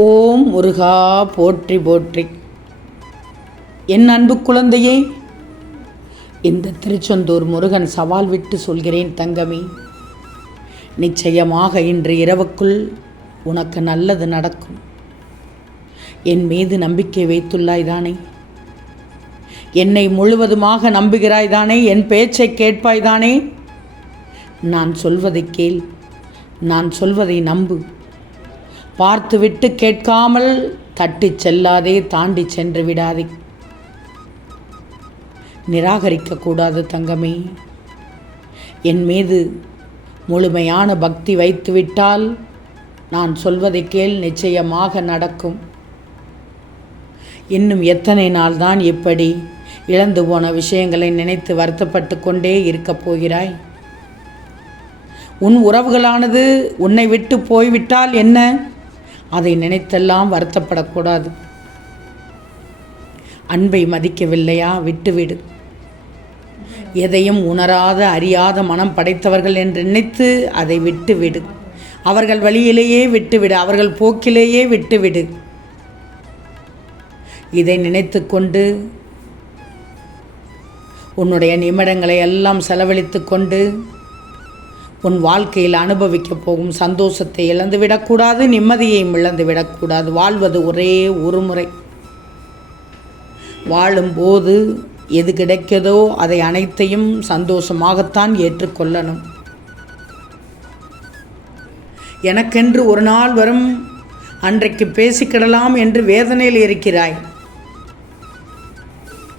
ஓம் முருகா போற்றி போற்றி. என் அன்பு குழந்தையே இந்த திருச்செந்தூர் முருகன் சவால் விட்டு சொல்கிறேன் தங்கமே. நிச்சயமாக இன்று இரவுக்குள் உனக்கு நல்லது நடக்கும். என் மீது நம்பிக்கை வைத்துள்ளாய் தானே என்னை முழுவதுமாக நம்புகிறாய் தானே என் பேச்சை கேட்பாய் தானே நான் சொல்வதை கேள் நான் சொல்வதை நம்பு. பார்த்துவிட்டு கேட்காமல் தட்டிச் செல்லாதே தாண்டி சென்று விடாதே. நிராகரிக்கக்கூடாது தங்கமே. என் மீது முழுமையான பக்தி வைத்துவிட்டால் நான் சொல்வதை கேள் நிச்சயமாக நடக்கும். இன்னும் எத்தனை நாள் தான் இப்படி இழந்து போன விஷயங்களை நினைத்து வருத்தப்பட்டு கொண்டே இருக்கப் போகிறாய்? உன் உறவுகளானது உன்னை விட்டு போய்விட்டால் என்ன? அதை நினைத்தெல்லாம் வருத்தப்படக்கூடாது. அன்பை மதிக்கவில்லையா? விட்டுவிடு. எதையும் உணராத அறியாத மனம் படைத்தவர்கள் என்று நினைத்து அதை விட்டுவிடு. அவர்கள் வழியிலேயே விட்டுவிடு. அவர்கள் போக்கிலேயே விட்டுவிடு. இதை நினைத்து கொண்டு உன்னுடைய நிமிடங்களை எல்லாம் செலவழித்து கொண்டு உன் வாழ்க்கையில் அனுபவிக்கப் போகும் சந்தோஷத்தை இழந்து விடக்கூடாது நிம்மதியையும் இழந்து விடக்கூடாது வாழ்வது ஒரே ஒரு முறை. வாழும்போது எது கிடைக்கதோ அதை அனைத்தையும் சந்தோஷமாகத்தான் ஏற்றுக்கொள்ளணும். எனக்கென்று ஒரு நாள் வரும் அன்றைக்கு பேசிக்கிடலாம் என்று வேதனையில் இருக்கிறாய்.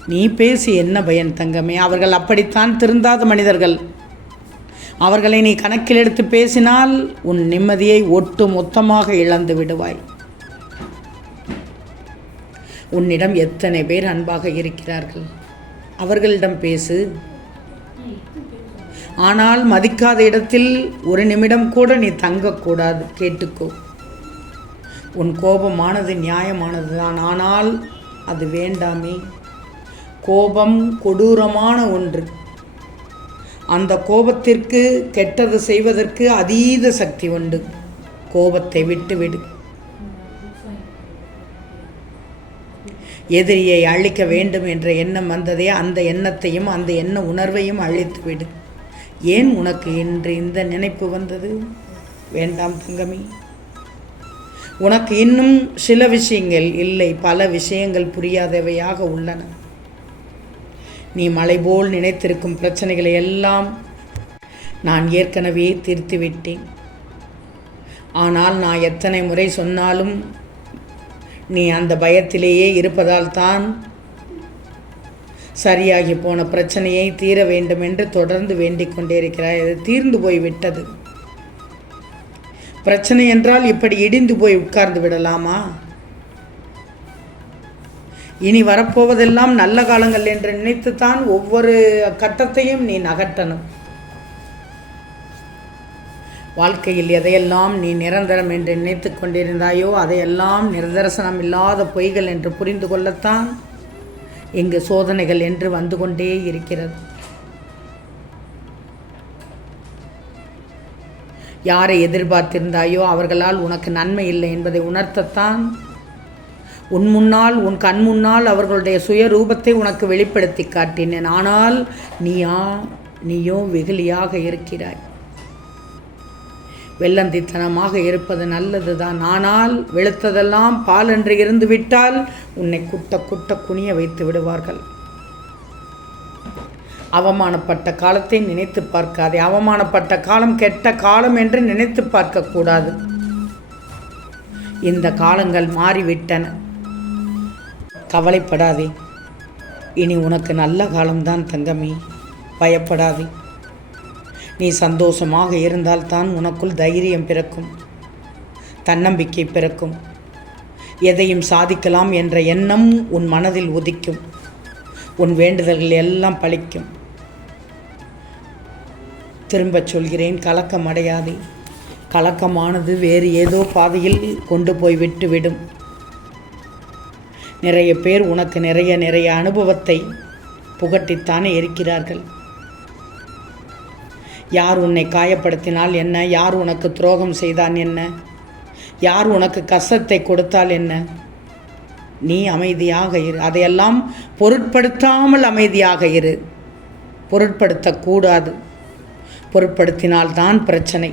நீ பேசி என்ன பயன் தங்கமே? அவர்கள் அப்படித்தான் திருந்தாத மனிதர்கள். அவர்களை நீ கணக்கில் எடுத்து பேசினால் உன் நிம்மதியை ஒட்டு மொத்தமாக இழந்து விடுவாய். உன்னிடம் எத்தனை பேர் அன்பாக இருக்கிறார்கள்? அவர்களிடம் பேசு. ஆனால் மதிக்காத இடத்தில் ஒரு நிமிடம் கூட நீ தங்கக்கூடாது கேட்டுக்கோ. உன் கோபமானது நியாயமானது தான் ஆனால் அது வேண்டாமே. கோபம் கொடூரமான ஒன்று. அந்த கோபத்திற்கு கெட்டது செய்வதற்கு அதீத சக்தி உண்டு. கோபத்தை விட்டுவிடு எதிரியை அழிக்க வேண்டும் என்ற எண்ணம் வந்ததே அந்த எண்ணத்தையும் அந்த எண்ண உணர்வையும் அழித்துவிடு ஏன் உனக்கு இன்று இந்த நினைப்பு வந்தது? வேண்டாம் தங்கமி. உனக்கு இன்னும் சில விஷயங்கள் இல்லை பல விஷயங்கள் புரியாதவையாக உள்ளன. நீ மலை போல் நினைத்திருக்கும் பிரச்சனைகளை எல்லாம் நான் ஏற்கனவே தீர்த்து விட்டேன் ஆனால் நான் எத்தனை முறை சொன்னாலும் நீ அந்த பயத்திலேயே இருப்பதால் தான் சரியாகி போன பிரச்சனையை தீர வேண்டும் என்று தொடர்ந்து வேண்டிக் கொண்டே இருக்கிறாய் அது தீர்ந்து போய் விட்டது. பிரச்சனை என்றால் இப்படி இடிந்து போய் உட்கார்ந்து விடலாமா? இனி வரப்போவதெல்லாம் நல்ல காலங்கள் என்று நினைத்துத்தான் ஒவ்வொரு கட்டத்தையும் நீ நகர்த்தணும். வாழ்க்கையில் எதையெல்லாம் நீ நிரந்தரம் என்று நினைத்து கொண்டிருந்தாயோ அதையெல்லாம் நிரதரசனம் இல்லாத பொய்கள் என்று புரிந்து கொள்ளத்தான் இங்கு சோதனைகள் என்று வந்து கொண்டே இருக்கிறது. யாரை எதிர்பார்த்திருந்தாயோ அவர்களால் உனக்கு நன்மை இல்லை என்பதை உணர்த்தத்தான் உன் முன்னால் உன் கண் முன்னால் அவர்களுடைய சுய ரூபத்தை உனக்கு வெளிப்படுத்தி காட்டினேன். ஆனால் நீயா நீயோ வெகுளியாக இருக்கிறாய். வெள்ளந்தித்தனமாக இருப்பது நல்லதுதான். ஆனால் வெளுத்ததெல்லாம் பால் என்று இருந்து விட்டால் உன்னை குட்ட குட்ட குனிய வைத்து விடுவார்கள். அவமானப்பட்ட காலத்தை நினைத்து பார்க்காதே. அவமானப்பட்ட காலம் கெட்ட காலம் என்று நினைத்து பார்க்கக்கூடாது இந்த காலங்கள் மாறிவிட்டன. கவலைப்படாதே. இனி உனக்கு நல்ல காலம்தான் தங்கமே. பயப்படாதே. நீ சந்தோஷமாக இருந்தால்தான் உனக்குள் தைரியம் பிறக்கும். தன்னம்பிக்கை பிறக்கும். எதையும் சாதிக்கலாம் என்ற எண்ணம் உன் மனதில் உதிக்கும். உன் வேண்டுதல்கள் எல்லாம் பழிக்கும். திரும்பச் சொல்கிறேன் கலக்கம் அடையாதே கலக்கமானது வேறு ஏதோ பாதையில் கொண்டு போய் விட்டுவிடும். நிறைய பேர் உனக்கு நிறைய நிறைய அனுபவத்தை புகட்டித்தானே இருக்கிறார்கள். யார் உன்னை காயப்படுத்தினால் என்ன? யார் உனக்கு துரோகம் செய்தான் என்ன? யார் உனக்கு கஷ்டத்தை கொடுத்தால் என்ன? நீ அமைதியாக இரு. அதையெல்லாம் பொருட்படுத்தாமல் அமைதியாக இரு. பொருட்படுத்தக்கூடாது. பொருட்படுத்தினால்தான் பிரச்சனை.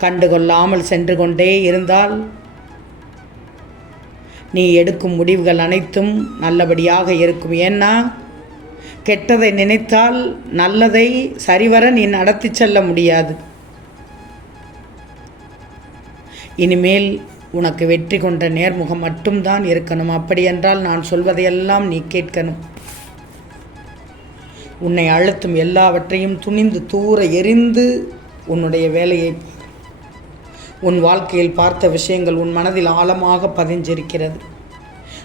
கண்டுகொள்ளாமல் சென்று கொண்டே இருந்தால் நீ எடுக்கும் முடிவுகள் அனைத்தும் நல்லபடியாக இருக்கும். ஏன்னா கெட்டதை நினைத்தால் நல்லதை சரிவர நீ நடத்தி செல்ல முடியாது. இனிமேல் உனக்கு வெற்றி கொண்ட நேர்முகம் மட்டும்தான் இருக்கணும். அப்படியென்றால் நான் சொல்வதையெல்லாம் நீ கேட்கணும். உன்னை அழுத்தும் எல்லாவற்றையும் துணிந்து தூர எரிந்து உன்னுடைய வேலையை உன் வாழ்க்கையில் பார்த்த விஷயங்கள் உன் மனதில் ஆழமாக பதிஞ்சிருக்கிறது.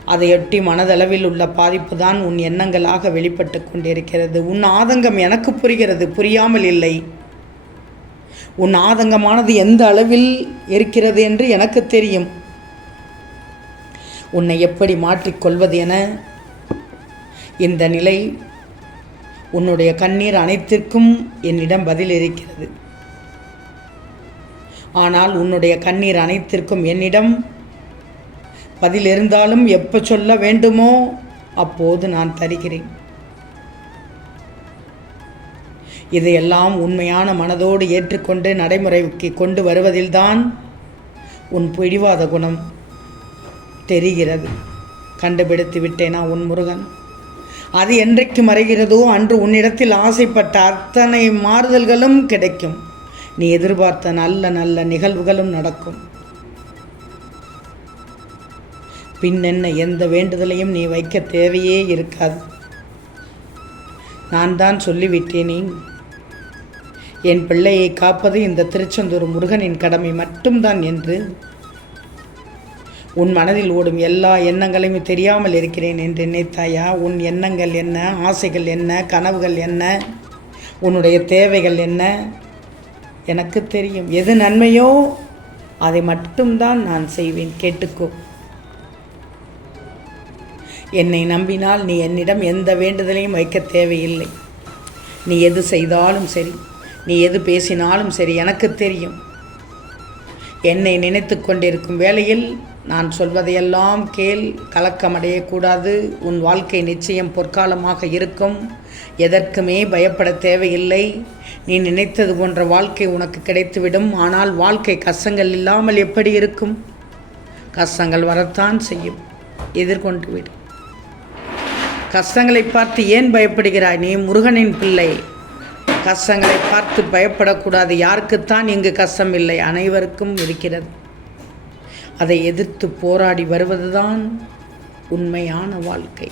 அதையொட்டி மனதளவில் உள்ள பாதிப்பு தான் உன் எண்ணங்களாக வெளிப்பட்டு கொண்டிருக்கிறது. உன் ஆதங்கம் எனக்கு புரிகிறது புரியாமல் இல்லை. உன் ஆதங்கமானது எந்த அளவில் இருக்கிறது என்று எனக்கு தெரியும். உன்னை எப்படி மாற்றிக்கொள்வது என இந்த நிலை உன்னுடைய கண்ணீர் அனைத்திற்கும் என்னிடம் பதில் இருக்கிறது. ஆனால் உன்னுடைய கண்ணீர் அனைத்திற்கும் என்னிடம் பதில் இருந்தாலும் எப்போ சொல்ல வேண்டுமோ அப்போது நான் தருகிறேன். இதையெல்லாம் உண்மையான மனதோடு ஏற்றுக்கொண்டு நடைமுறைக்கு கொண்டு வருவதில்தான் உன் பிடிவாத குணம் தெரிகிறது. கண்டுபிடித்து விட்டேனா உன் முருகன்? அது என்றைக்கு மறைகிறதோ அன்று உன்னிடத்தில் ஆசைப்பட்ட அத்தனை மாறுதல்களும் கிடைக்கும். நீ எதிர்பார்த்த நல்ல நல்ல நிகழ்வுகளும் நடக்கும். பின்னென்ன எந்த வேண்டுதலையும் நீ வைக்க தேவையே இருக்காது. நான் தான் சொல்லிவிட்டேனே. என் பிள்ளையை காப்பது இந்த திருச்செந்தூர் முருகனின் கடமை மட்டும்தான் என்று உன் மனதில் ஓடும் எல்லா எண்ணங்களையும் தெரியாமல் இருக்கிறேன் என்று நினைத்தாயா? உன் எண்ணங்கள் என்ன? ஆசைகள் என்ன? கனவுகள் என்ன? உன்னுடைய தேவைகள் என்ன? எனக்கு தெரியும். எது நன்மையோ அதை மட்டும்தான் நான் செய்வேன். கேட்டுக்கோ. என்னை நம்பினால் நீ என்னிடம் எந்த வேண்டுதலையும் வைக்க தேவையில்லை. நீ எது செய்தாலும் சரி நீ எது பேசினாலும் சரி எனக்கு தெரியும். என்னை நினைத்து கொண்டிருக்கும் வேளையில் நான் சொல்வதையெல்லாம் கேள் கலக்கமடையக்கூடாது உன் வாழ்க்கை நிச்சயம் பொற்காலமாக இருக்கும். எதற்குமே பயப்பட தேவையில்லை. நீ நினைத்தது போன்ற வாழ்க்கை உனக்கு கிடைத்துவிடும். ஆனால் வாழ்க்கை கஷ்டங்கள் இல்லாமல் எப்படி இருக்கும்? கஷ்டங்கள் வரத்தான் செய்யும். எதிர்கொண்டு விடு. கஷ்டங்களை பார்த்து ஏன் பயப்படுகிறாய்? நீ முருகனின் பிள்ளை. கஷ்டங்களை பார்த்து பயப்படக்கூடாது. யாருக்குத்தான் இங்கு கஷ்டம் இல்லை. அனைவருக்கும் இருக்கிறது. அதை எதிர்த்து போராடி வருவதுதான் உண்மையான வாழ்க்கை.